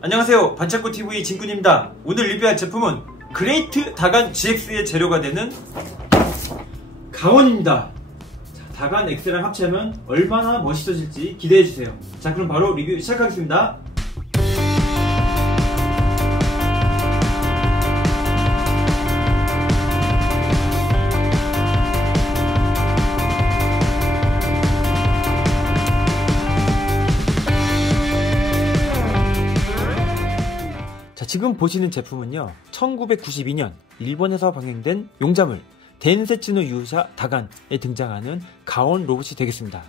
안녕하세요, 반창고TV 진군입니다. 오늘 리뷰할 제품은 그레이트 다간 GX의 재료가 되는 가온입니다. 자, 다간 X랑 합체하면 얼마나 멋있어질지 기대해주세요. 자, 그럼 바로 리뷰 시작하겠습니다. 자, 지금 보시는 제품은요, 1992년 일본에서 방영된 용자물 덴세츠노 유샤 다간에 등장하는 가온 로봇이 되겠습니다.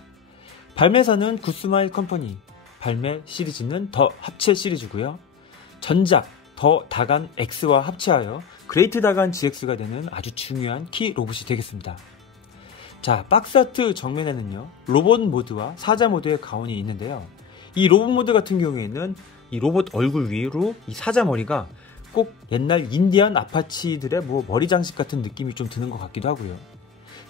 발매사는 구스마일 컴퍼니, 발매 시리즈는 더 합체 시리즈고요. 전작 더 다간 X와 합체하여 그레이트 다간 GX가 되는 아주 중요한 키 로봇이 되겠습니다. 자, 박스 아트 정면에는요, 로봇 모드와 사자 모드의 가온이 있는데요. 이 로봇 모드 같은 경우에는 이 로봇 얼굴 위로 이 사자 머리가 꼭 옛날 인디안 아파치들의 머리 장식 같은 느낌이 좀 드는 것 같기도 하고요.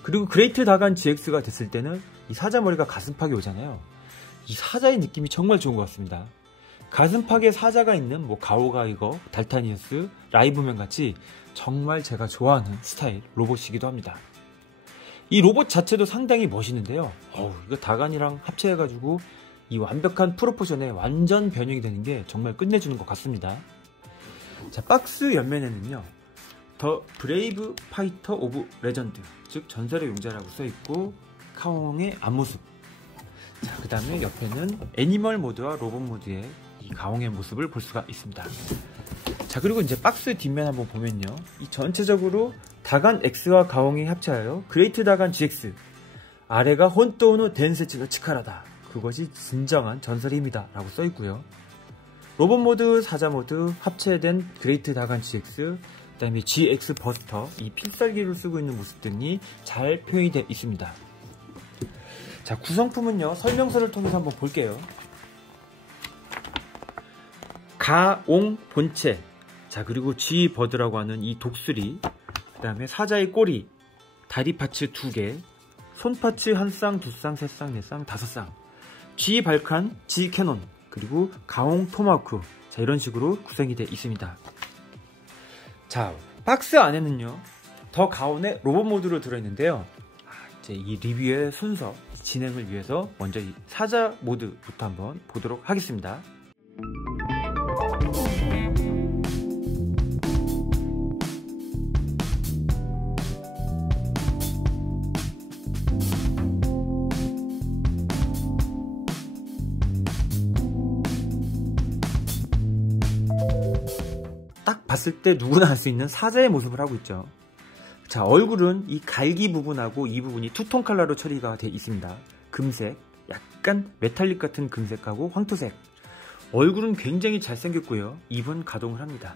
그리고 그레이트 다간 GX가 됐을 때는 이 사자 머리가 가슴팍에 오잖아요. 이 사자의 느낌이 정말 좋은 것 같습니다. 가슴팍에 사자가 있는 가오가이거, 달타니우스, 라이브맨 같이 정말 제가 좋아하는 스타일 로봇이기도 합니다. 이 로봇 자체도 상당히 멋있는데요. 이거 다간이랑 합체해가지고 이 완벽한 프로포션에 완전 변형이 되는 게 정말 끝내주는 것 같습니다. 자, 박스 옆면에는요, 더 브레이브 파이터 오브 레전드, 즉 전설의 용자라고 써있고, 가옹의 앞모습. 자, 그 다음에 옆에는 애니멀 모드와 로봇 모드의 이 가옹의 모습을 볼 수가 있습니다. 자, 그리고 이제 박스 뒷면 한번 보면요, 이 전체적으로 다간 X와 가옹이 합체하여 그레이트 다간 GX, 아래가 혼또우노 덴세츠노 치카라다, 그것이 진정한 전설의 힘이다 라고 써있고요. 로봇 모드, 사자 모드, 합체된 그레이트 다간 GX, 그 다음에 GX 버스터, 이 필살기를 쓰고 있는 모습 등이 잘 표현이 되어 있습니다. 자, 구성품은요, 설명서를 통해서 한번 볼게요. 가옹 본체, 자, 그리고 G 버드라고 하는 이 독수리, 그 다음에 사자의 꼬리, 다리 파츠 2개, 손 파츠 1쌍, 2쌍, 3쌍, 4쌍, 5쌍, G 발칸, G 캐논, 그리고 가옹 토마호크. 자, 이런 식으로 구성이 되어 있습니다. 자, 박스 안에는요, 더 가온의 로봇 모드로 들어있는데요. 이제 이 리뷰의 순서 진행을 위해서 먼저 이 사자 모드부터 한번 보도록 하겠습니다. 딱 봤을 때 누구나 알 수 있는 사자의 모습을 하고 있죠. 자, 얼굴은 이 갈기 부분하고 이 부분이 투톤 컬러로 처리가 되어 있습니다. 금색, 약간 메탈릭 같은 금색하고 황토색. 얼굴은 굉장히 잘생겼고요. 입은 가동을 합니다.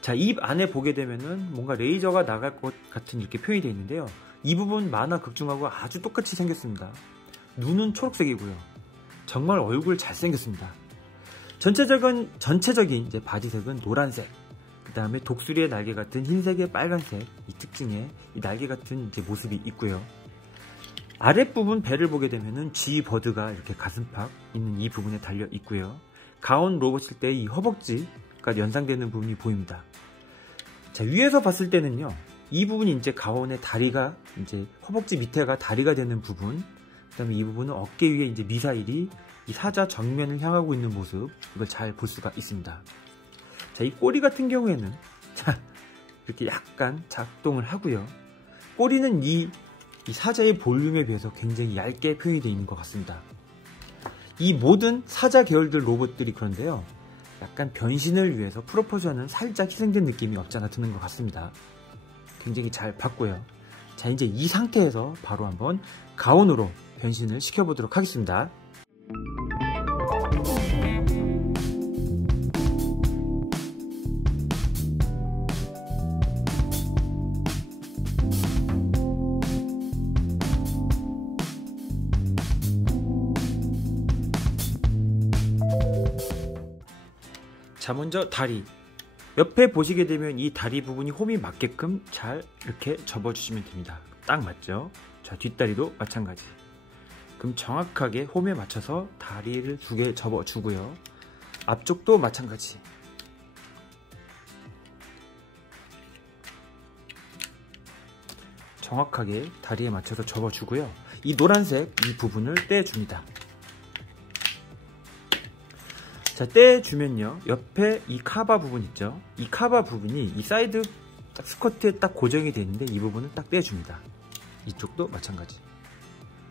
자, 입 안에 보게 되면은 뭔가 레이저가 나갈 것 같은 이렇게 표현이 되어 있는데요. 이 부분 만화 극중하고 아주 똑같이 생겼습니다. 눈은 초록색이고요. 정말 얼굴 잘생겼습니다. 전체적인 이제 바디색은 노란색, 그 다음에 독수리의 날개 같은 흰색에 빨간색, 이 특징의 이 날개 같은 이제 모습이 있고요. 아랫부분 배를 보게 되면은 G 버드가 이렇게 가슴팍 있는 이 부분에 달려 있고요. 가온 로봇일 때 이 허벅지가 연상되는 부분이 보입니다. 자, 위에서 봤을 때는요, 이 부분이 이제 가온의 다리가, 이제 허벅지 밑에가 다리가 되는 부분, 그 다음에 이 부분은 어깨 위에 이제 미사일이 이 사자 정면을 향하고 있는 모습, 이걸 잘 볼 수가 있습니다. 자, 이 꼬리 같은 경우에는 자, 이렇게 약간 작동을 하고요. 꼬리는 이 사자의 볼륨에 비해서 굉장히 얇게 표현이 되어 있는 것 같습니다. 이 모든 사자 계열들 로봇들이 그런데요, 약간 변신을 위해서 프로포션은 살짝 희생된 느낌이 없잖아 드는 것 같습니다. 굉장히 잘 봤고요. 자, 이제 이 상태에서 바로 한번 가온으로 변신을 시켜보도록 하겠습니다. 자, 먼저 다리. 옆에 보시게 되면 이 다리 부분이 홈이 맞게끔 잘 이렇게 접어주시면 됩니다. 딱 맞죠? 자, 뒷다리도 마찬가지. 그럼 정확하게 홈에 맞춰서 다리를 2개 접어주고요. 앞쪽도 마찬가지. 정확하게 다리에 맞춰서 접어주고요. 이 노란색 이 부분을 떼줍니다. 자, 떼주면요, 옆에 이 카바 부분 있죠? 이 카바 부분이 이 사이드 딱 스커트에 딱 고정이 되어 있는데 이 부분을 딱 떼줍니다. 이쪽도 마찬가지.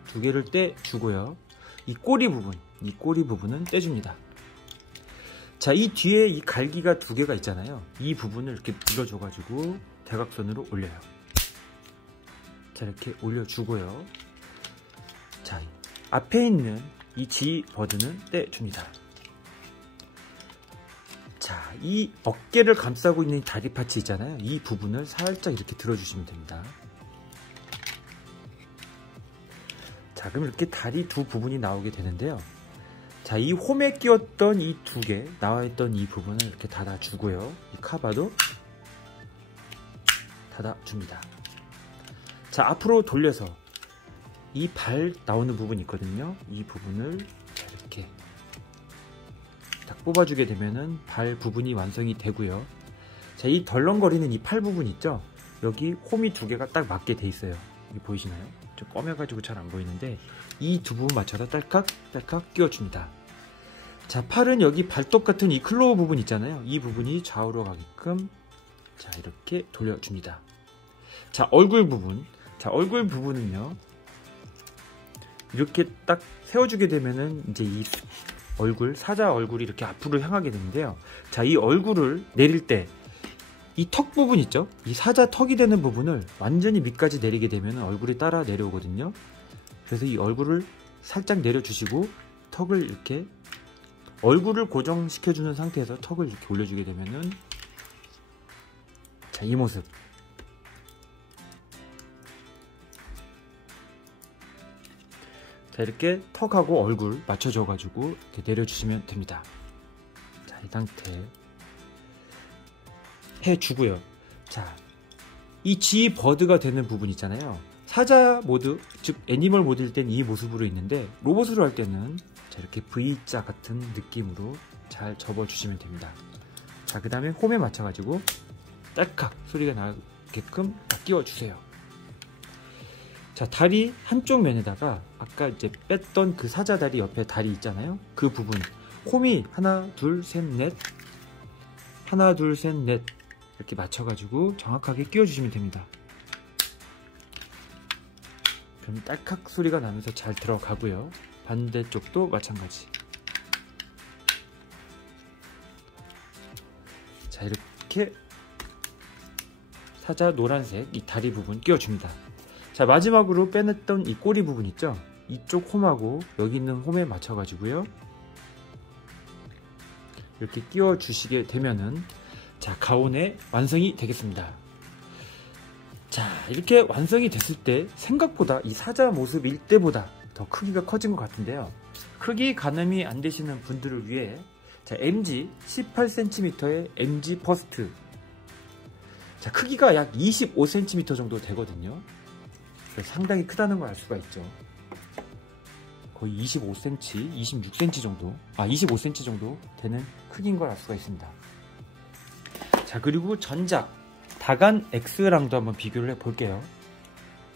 두 개를 떼주고요. 이 꼬리 부분은 떼줍니다. 자, 이 뒤에 이 갈기가 두 개가 있잖아요. 이 부분을 이렇게 눌러줘가지고 대각선으로 올려요. 자, 이렇게 올려주고요. 자, 앞에 있는 이 G버드는 떼줍니다. 자, 이 어깨를 감싸고 있는 다리 파츠 있잖아요. 이 부분을 살짝 이렇게 들어주시면 됩니다. 자, 그럼 이렇게 다리 두 부분이 나오게 되는데요. 자, 이 홈에 끼웠던 이 두 개 나와있던 이 부분을 이렇게 닫아주고요. 이 카바도 닫아줍니다. 자, 앞으로 돌려서 이 발 나오는 부분 있거든요. 이 부분을 이렇게 딱 뽑아주게 되면은 발 부분이 완성이 되고요. 자, 이 덜렁거리는 이 팔 부분 있죠? 여기 홈이 두 개가 딱 맞게 돼 있어요. 여기 보이시나요? 좀 검해가지고 잘 안 보이는데 이 두 부분 맞춰서 딸깍 딸깍 끼워줍니다. 자, 팔은 여기 발톱 같은 이 클로우 부분 있잖아요. 이 부분이 좌우로 가게끔 자, 이렇게 돌려줍니다. 자, 얼굴 부분. 자, 얼굴 부분은요, 이렇게 딱 세워주게 되면은 이제 이 얼굴, 사자 얼굴이 이렇게 앞으로 향하게 되는데요. 자, 이 얼굴을 내릴 때 이 턱 부분 있죠? 이 사자 턱이 되는 부분을 완전히 밑까지 내리게 되면 얼굴이 따라 내려오거든요. 그래서 이 얼굴을 살짝 내려주시고 턱을 이렇게 얼굴을 고정시켜주는 상태에서 턱을 이렇게 올려주게 되면은 자, 이 모습. 자, 이렇게 턱하고 얼굴 맞춰줘가지고 이렇게 내려주시면 됩니다. 자, 이 상태 해주고요. 자, 이 G 버드가 되는 부분 있잖아요. 사자 모드, 즉 애니멀 모드일 땐 이 모습으로 있는데 로봇으로 할 때는 자, 이렇게 V자 같은 느낌으로 잘 접어주시면 됩니다. 자, 그 다음에 홈에 맞춰가지고 딸깍 소리가 나게끔 딱 끼워주세요. 자, 다리 한쪽 면에다가 아까 이제 뺐던 그 사자 다리 옆에 다리 있잖아요. 그 부분 홈이 하나 둘 셋 넷 하나 둘 셋 넷 이렇게 맞춰가지고 정확하게 끼워주시면 됩니다. 그럼 딸깍 소리가 나면서 잘 들어가고요. 반대쪽도 마찬가지. 자, 이렇게 사자 노란색 이 다리 부분 끼워줍니다. 자, 마지막으로 빼냈던 이 꼬리 부분 있죠? 이쪽 홈하고 여기 있는 홈에 맞춰가지고요. 이렇게 끼워주시게 되면은 자, 가온의 완성이 되겠습니다. 자, 이렇게 완성이 됐을 때 생각보다 이 사자 모습일 때보다 더 크기가 커진 것 같은데요. 크기 가늠이 안 되시는 분들을 위해 자, MG 18cm의 MG 퍼스트. 자, 크기가 약 25cm 정도 되거든요. 상당히 크다는 걸 알 수가 있죠. 거의 25cm, 26cm 정도, 25cm 정도 되는 크기인 걸 알 수가 있습니다. 자, 그리고 전작 다간 X랑도 한번 비교를 해 볼게요.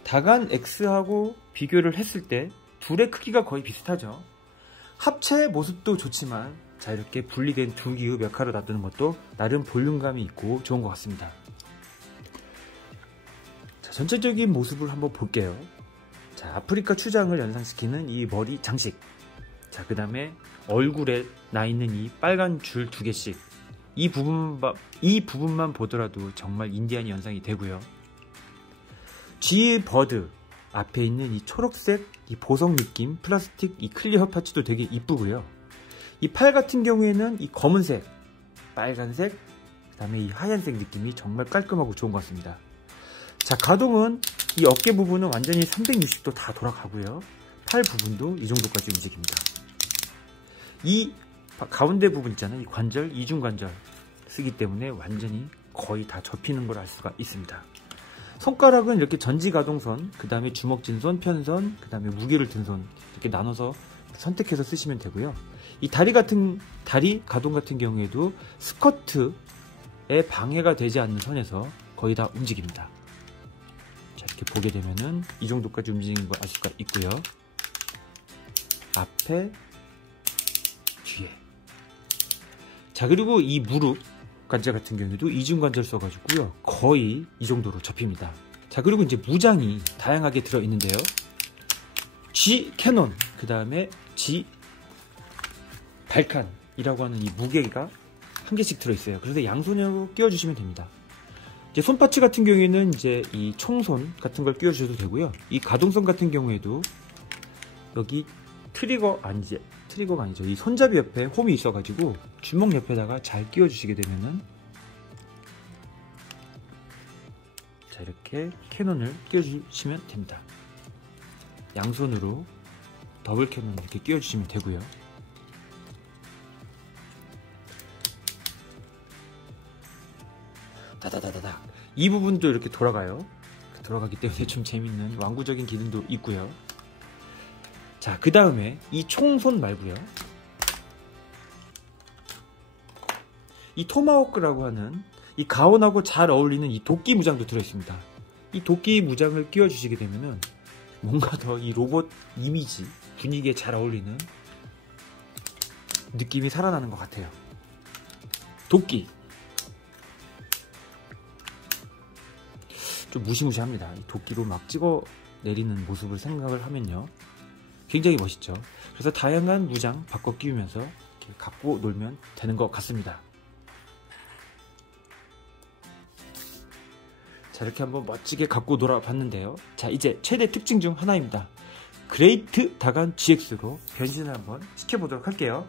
다간 X하고 비교를 했을 때 둘의 크기가 거의 비슷하죠. 합체 모습도 좋지만 자, 이렇게 분리된 두 기의 멱화로 놔두는 것도 나름 볼륨감이 있고 좋은 것 같습니다. 자, 전체적인 모습을 한번 볼게요. 자, 아프리카 추장을 연상시키는 이 머리 장식. 자, 그 다음에 얼굴에 나 있는 이 빨간 줄 두 개씩. 이 부분만 보더라도 정말 인디안이 연상이 되고요. G 버드 앞에 있는 이 초록색 이 보석 느낌 플라스틱 이 클리어 파츠도 되게 이쁘고요. 이 팔 같은 경우에는 이 검은색, 빨간색, 그 다음에 이 하얀색 느낌이 정말 깔끔하고 좋은 것 같습니다. 자, 가동은 이 어깨 부분은 완전히 360도 다 돌아가고요. 팔 부분도 이 정도까지 움직입니다. 이 가운데 부분 있잖아요. 이 관절, 이중관절 쓰기 때문에 완전히 거의 다 접히는 걸 알 수가 있습니다. 손가락은 이렇게 전지가동선, 그 다음에 주먹진손, 편선, 그 다음에 무게를 든 손 이렇게 나눠서 선택해서 쓰시면 되고요. 이 다리 가동 같은 경우에도 스커트에 방해가 되지 않는 선에서 거의 다 움직입니다. 자, 이렇게 보게 되면은 이 정도까지 움직이는 걸 알 수가 있고요. 앞에, 뒤에. 자, 그리고 이 무릎 관절 같은 경우에도 이중 관절 써가지고요, 거의 이 정도로 접힙니다. 자, 그리고 이제 무장이 다양하게 들어 있는데요. G 캐논, 그 다음에 G 발칸이라고 하는 이 무게가 한 개씩 들어 있어요. 그래서 양손으로 끼워주시면 됩니다. 이제 손파츠 같은 경우에는 이제 이 총손 같은 걸 끼워주셔도 되고요. 이 가동선 같은 경우에도 여기 트리거가 아니죠. 이 손잡이 옆에 홈이 있어가지고 주먹 옆에다가 잘 끼워주시게 되면은, 자, 이렇게 캐논을 끼워주시면 됩니다. 양손으로 더블 캐논을 이렇게 끼워주시면 되고요. 다다다다다. 이 부분도 이렇게 돌아가기 때문에 좀 재밌는 완구적인 기능도 있고요. 자, 그 다음에 이 총손 말고요, 이 토마호크라고 하는 이 가온하고 잘 어울리는 이 도끼 무장도 들어있습니다. 이 도끼 무장을 끼워주시게 되면은 뭔가 더 이 로봇 이미지 분위기에 잘 어울리는 느낌이 살아나는 것 같아요. 도끼 좀 무시무시합니다. 이 도끼로 막 찍어 내리는 모습을 생각을 하면요, 굉장히 멋있죠. 그래서 다양한 무장 바꿔 끼우면서 이렇게 갖고 놀면 되는 것 같습니다. 자, 이렇게 한번 멋지게 갖고 놀아봤는데요. 자, 이제 최대 특징 중 하나입니다. 그레이트 다간 GX로 변신을 한번 시켜보도록 할게요.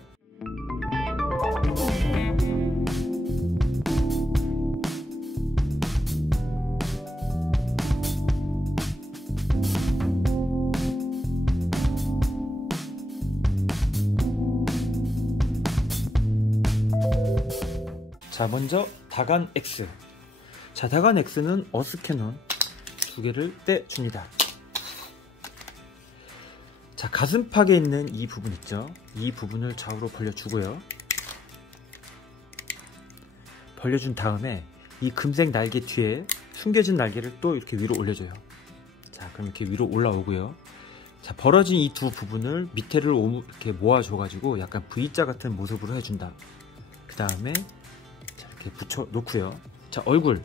자, 먼저 다간 X. 자, 다간 X는 어스 캐논 2개를 떼줍니다. 자, 가슴팍에 있는 이 부분 있죠? 이 부분을 좌우로 벌려주고요. 벌려준 다음에 이 금색 날개 뒤에 숨겨진 날개를 또 이렇게 위로 올려줘요. 자, 그럼 이렇게 위로 올라오고요. 자, 벌어진 이 두 부분을 밑에를 이렇게 모아줘가지고 약간 V자 같은 모습으로 해준다. 그 다음에 이렇게 붙여 놓고요. 자, 얼굴.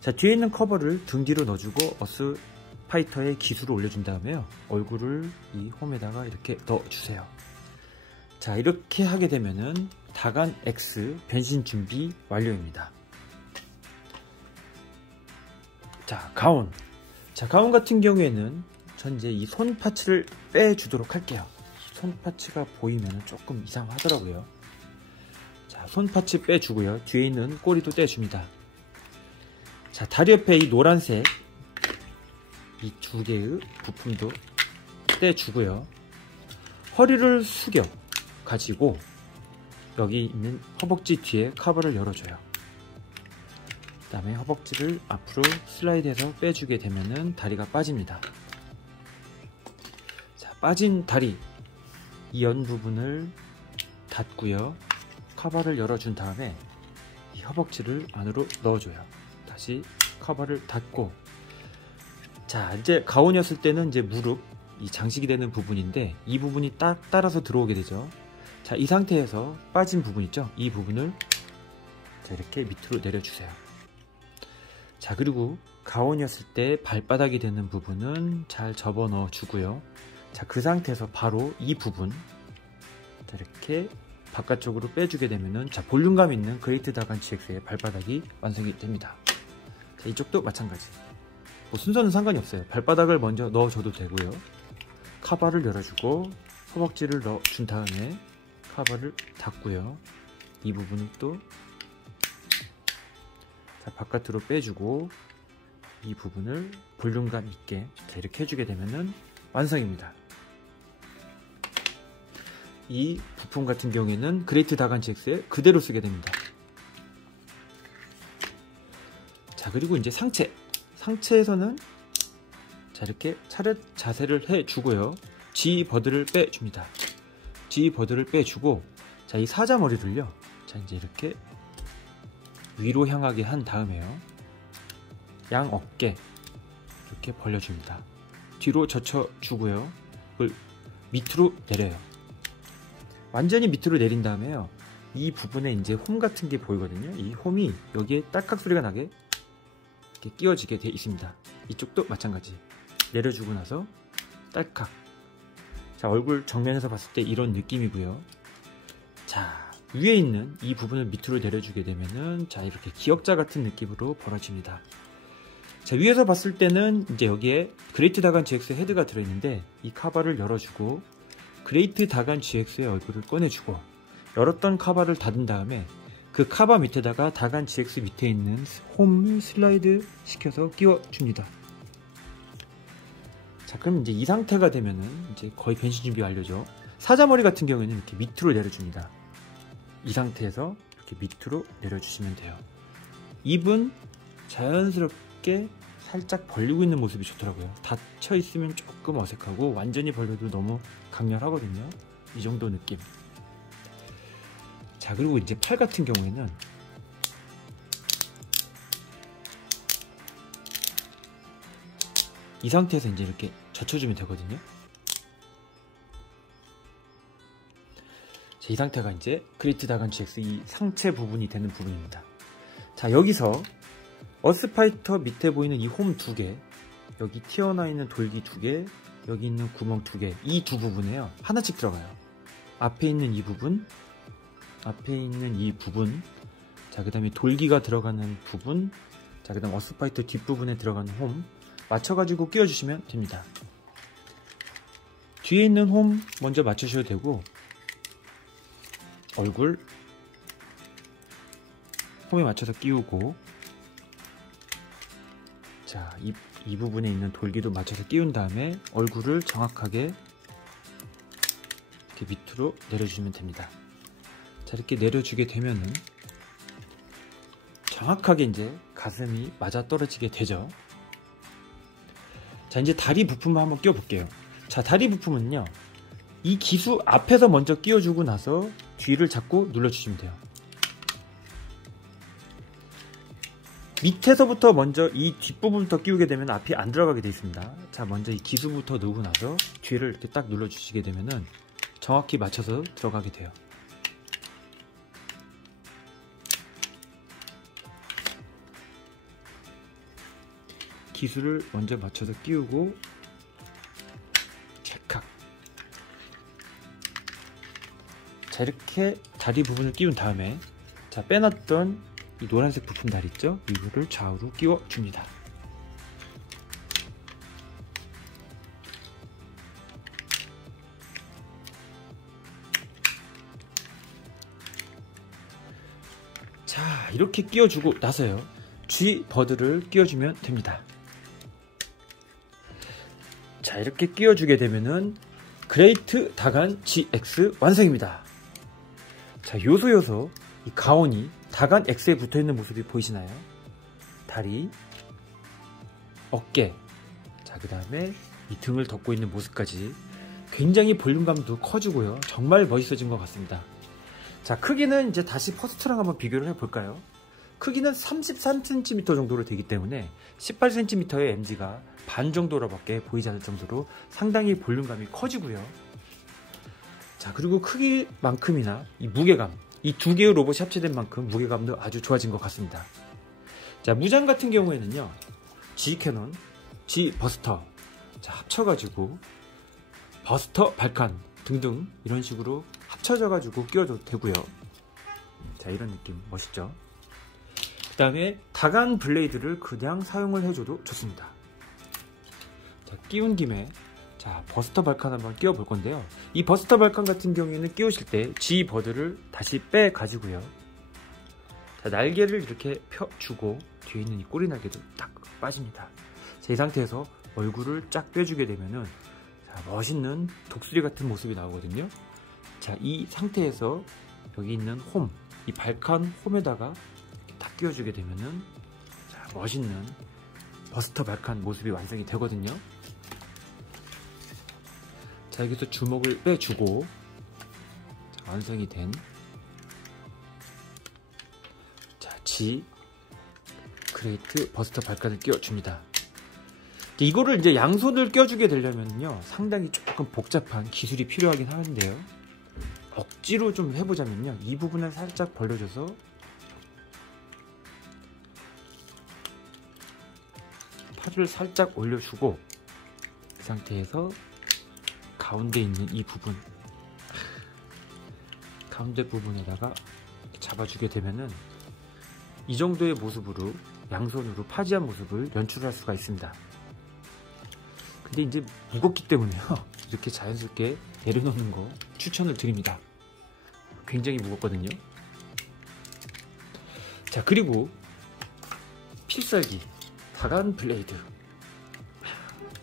자, 뒤에 있는 커버를 등 뒤로 넣어주고 어스 파이터의 기술을 올려준 다음에요, 얼굴을 이 홈에다가 이렇게 넣어주세요. 자, 이렇게 하게 되면은 다간 X 변신 준비 완료입니다. 자, 가온. 자, 가온 같은 경우에는 전 이제 이 손 파츠를 빼주도록 할게요. 손 파츠가 보이면 조금 이상하더라고요. 자, 손 파츠 빼주고요. 뒤에 있는 꼬리도 떼줍니다. 자, 다리 옆에 이 노란색 이 2개의 부품도 떼주고요. 허리를 숙여 가지고 여기 있는 허벅지 뒤에 커버를 열어줘요. 그 다음에 허벅지를 앞으로 슬라이드해서 빼주게 되면은 다리가 빠집니다. 자, 빠진 다리 이 연 부분을 닫고요. 커버를 열어준 다음에 이 허벅지를 안으로 넣어줘요. 다시 커버를 닫고. 자, 이제 가온이었을 때는 이제 무릎 이 장식이 되는 부분인데 이 부분이 딱 따라서 들어오게 되죠. 자, 이 상태에서 빠진 부분 있죠? 이 부분을 자, 이렇게 밑으로 내려주세요. 자, 그리고 가온이었을 때 발바닥이 되는 부분은 잘 접어 넣어 주고요. 자, 그 상태에서 바로 이 부분 자, 이렇게 바깥쪽으로 빼주게 되면은 자, 볼륨감 있는 그레이트 다간 GX의 발바닥이 완성이 됩니다. 자, 이쪽도 마찬가지. 뭐 순서는 상관이 없어요. 발바닥을 먼저 넣어줘도 되고요. 카바를 열어주고 허벅지를 넣어준 다음에 카바를 닫고요. 이 부분을 또 자, 바깥으로 빼주고 이 부분을 볼륨감 있게 자, 이렇게 해주게 되면은 완성입니다. 이 부품 같은 경우에는 그레이트 다간 GX에 그대로 쓰게 됩니다. 자, 그리고 이제 상체에서는 자, 이렇게 차렷 자세를 해주고요. G 버드를 빼줍니다. G 버드를 빼주고, 자, 이 사자머리를요, 자, 이제 이렇게 위로 향하게 한 다음에요, 양 어깨 이렇게 벌려줍니다. 뒤로 젖혀주고요, 그걸 밑으로 내려요. 완전히 밑으로 내린 다음에요, 이 부분에 이제 홈 같은 게 보이거든요. 이 홈이 여기에 딸깍 소리가 나게 이렇게 끼워지게 되어 있습니다. 이쪽도 마찬가지. 내려주고 나서 딸깍. 자, 얼굴 정면에서 봤을 때 이런 느낌이고요. 자, 위에 있는 이 부분을 밑으로 내려주게 되면은, 자, 이렇게 기역자 같은 느낌으로 벌어집니다. 자, 위에서 봤을 때는 이제 여기에 그레이트 다간 GX 헤드가 들어있는데, 이 카바를 열어주고 그레이트 다간 GX의 얼굴을 꺼내주고, 열었던 카바를 닫은 다음에 그 카바 밑에다가 다간 GX 밑에 있는 홈을 슬라이드 시켜서 끼워줍니다. 자, 그럼 이제 이 상태가 되면은 이제 거의 변신 준비 완료죠. 사자머리 같은 경우에는 이렇게 밑으로 내려줍니다. 이 상태에서 이렇게 밑으로 내려주시면 돼요. 입은 자연스럽게 살짝 벌리고 있는 모습이 좋더라고요. 닫혀 있으면 조금 어색하고, 완전히 벌려도 너무 강렬하거든요. 이 정도 느낌. 자, 그리고 이제 팔 같은 경우에는 이 상태에서 이제 이렇게 젖혀주면 되거든요. 자, 이 상태가 이제 그레이트 다간 GX 이 상체 부분이 되는 부분입니다. 자, 여기서 어스파이터 밑에 보이는 이 홈 2개, 여기 튀어나와 있는 돌기 2개, 여기 있는 구멍 2개, 이 두 부분에요, 하나씩 들어가요. 앞에 있는 이 부분, 자, 그 다음에 돌기가 들어가는 부분, 자, 그 다음 어스파이터 뒷부분에 들어가는 홈 맞춰가지고 끼워주시면 됩니다. 뒤에 있는 홈 먼저 맞추셔도 되고, 얼굴 홈에 맞춰서 끼우고, 자, 이 부분에 있는 돌기도 맞춰서 끼운 다음에 얼굴을 정확하게 이렇게 밑으로 내려주시면 됩니다. 자, 이렇게 내려주게 되면은 정확하게 이제 가슴이 맞아 떨어지게 되죠. 자, 이제 다리 부품을 한번 끼워 볼게요. 자, 다리 부품은요, 이 기수 앞에서 먼저 끼워주고 나서 뒤를 잡고 눌러주시면 돼요. 밑에서부터 먼저 이 뒷부분부터 끼우게 되면 앞이 안 들어가게 되어 있습니다. 자, 먼저 이 기수부터 넣고 나서 뒤를 이렇게 딱 눌러주시게 되면은 정확히 맞춰서 들어가게 돼요. 기수를 먼저 맞춰서 끼우고 찰칵. 자, 이렇게 다리 부분을 끼운 다음에, 자, 빼놨던 이 노란색 부품 다리 있죠? 이거를 좌우로 끼워 줍니다. 자, 이렇게 끼워주고 나서요, G 버드를 끼워주면 됩니다. 자, 이렇게 끼워주게 되면은 그레이트 다간 GX 완성입니다. 자, 요소 이 가온이 다간 X에 붙어있는 모습이 보이시나요? 다리, 어깨, 자, 그 다음에 이 등을 덮고 있는 모습까지 굉장히 볼륨감도 커지고요, 정말 멋있어진 것 같습니다. 자, 크기는 이제 다시 퍼스트랑 한번 비교를 해볼까요? 크기는 33cm 정도로 되기 때문에 18cm의 MG가 반 정도로밖에 보이지 않을 정도로 상당히 볼륨감이 커지고요. 자, 그리고 크기만큼이나 이 무게감, 이 두 개의 로봇이 합체된 만큼 무게감도 아주 좋아진 것 같습니다. 자, 무장 같은 경우에는요, G 캐논, G 버스터, 자, 합쳐가지고 버스터 발칸 등등 이런 식으로 합쳐져 가지고 끼워도 되고요. 자, 이런 느낌 멋있죠? 그 다음에 다간 블레이드를 그냥 사용을 해줘도 좋습니다. 자, 끼운 김에, 자, 버스터 발칸 한번 끼워 볼 건데요, 이 버스터 발칸 같은 경우에는 끼우실 때 G 버드를 다시 빼 가지고요, 자, 날개를 이렇게 펴주고 뒤에 있는 이 꼬리 날개도 딱 빠집니다. 자, 이 상태에서 얼굴을 쫙 빼주게 되면은, 자, 멋있는 독수리 같은 모습이 나오거든요. 자, 이 상태에서 여기 있는 홈, 이 발칸 홈에다가 딱 끼워주게 되면은, 자, 멋있는 버스터 발칸 모습이 완성이 되거든요. 자, 여기서 주먹을 빼주고, 완성이 된 G 그레이트 버스터 발칸을 끼워줍니다. 이거를 이제 양손을 껴주게 되려면요 상당히 조금 복잡한 기술이 필요하긴 하는데요, 억지로 좀 해보자면요, 이 부분을 살짝 벌려줘서 팔을 살짝 올려주고 그 상태에서 가운데 있는 이 부분, 가운데 부분에다가 잡아주게 되면은 이 정도의 모습으로 양손으로 파지한 모습을 연출할 수가 있습니다. 근데 이제 무겁기 때문에요 이렇게 자연스럽게 내려놓는 거 추천을 드립니다. 굉장히 무겁거든요. 자, 그리고 필살기 다간 블레이드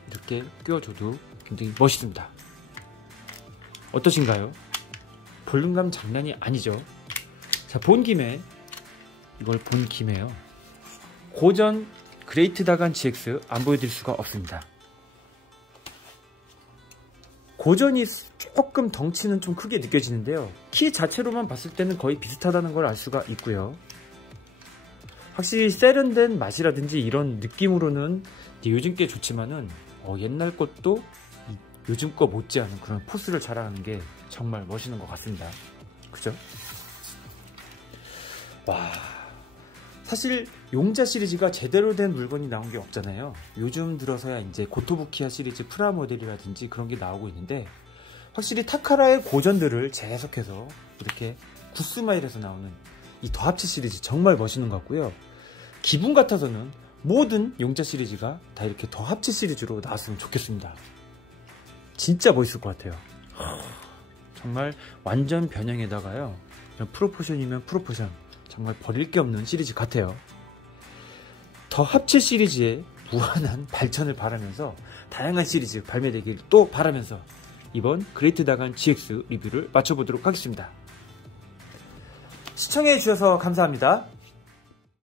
이렇게 끼워줘도 굉장히 멋있습니다. 어떠신가요? 볼륨감 장난이 아니죠. 자, 이걸 본 김에요, 고전 그레이트 다간 GX 안 보여드릴 수가 없습니다. 고전이 조금 덩치는 좀 크게 느껴지는데요, 키 자체로만 봤을 때는 거의 비슷하다는 걸 알 수가 있고요, 확실히 세련된 맛이라든지 이런 느낌으로는 요즘 게 좋지만은 옛날 것도 요즘 거 못지않은 그런 포스를 자랑하는 게 정말 멋있는 것 같습니다. 그죠? 와, 사실 용자 시리즈가 제대로 된 물건이 나온 게 없잖아요. 요즘 들어서야 이제 고토부키아 시리즈 프라모델이라든지 그런 게 나오고 있는데, 확실히 타카라의 고전들을 재해석해서 이렇게 구스마일에서 나오는 이 더합체 시리즈 정말 멋있는 것 같고요, 기분 같아서는 모든 용자 시리즈가 다 이렇게 더합체 시리즈로 나왔으면 좋겠습니다. 진짜 멋있을 것 같아요. 정말 완전 변형에다가요, 프로포션이면 프로포션, 정말 버릴 게 없는 시리즈 같아요. 더 합체 시리즈의 무한한 발전을 바라면서 다양한 시리즈 발매되길 또 바라면서 이번 그레이트 다간 GX 리뷰를 마쳐보도록 하겠습니다. 시청해 주셔서 감사합니다.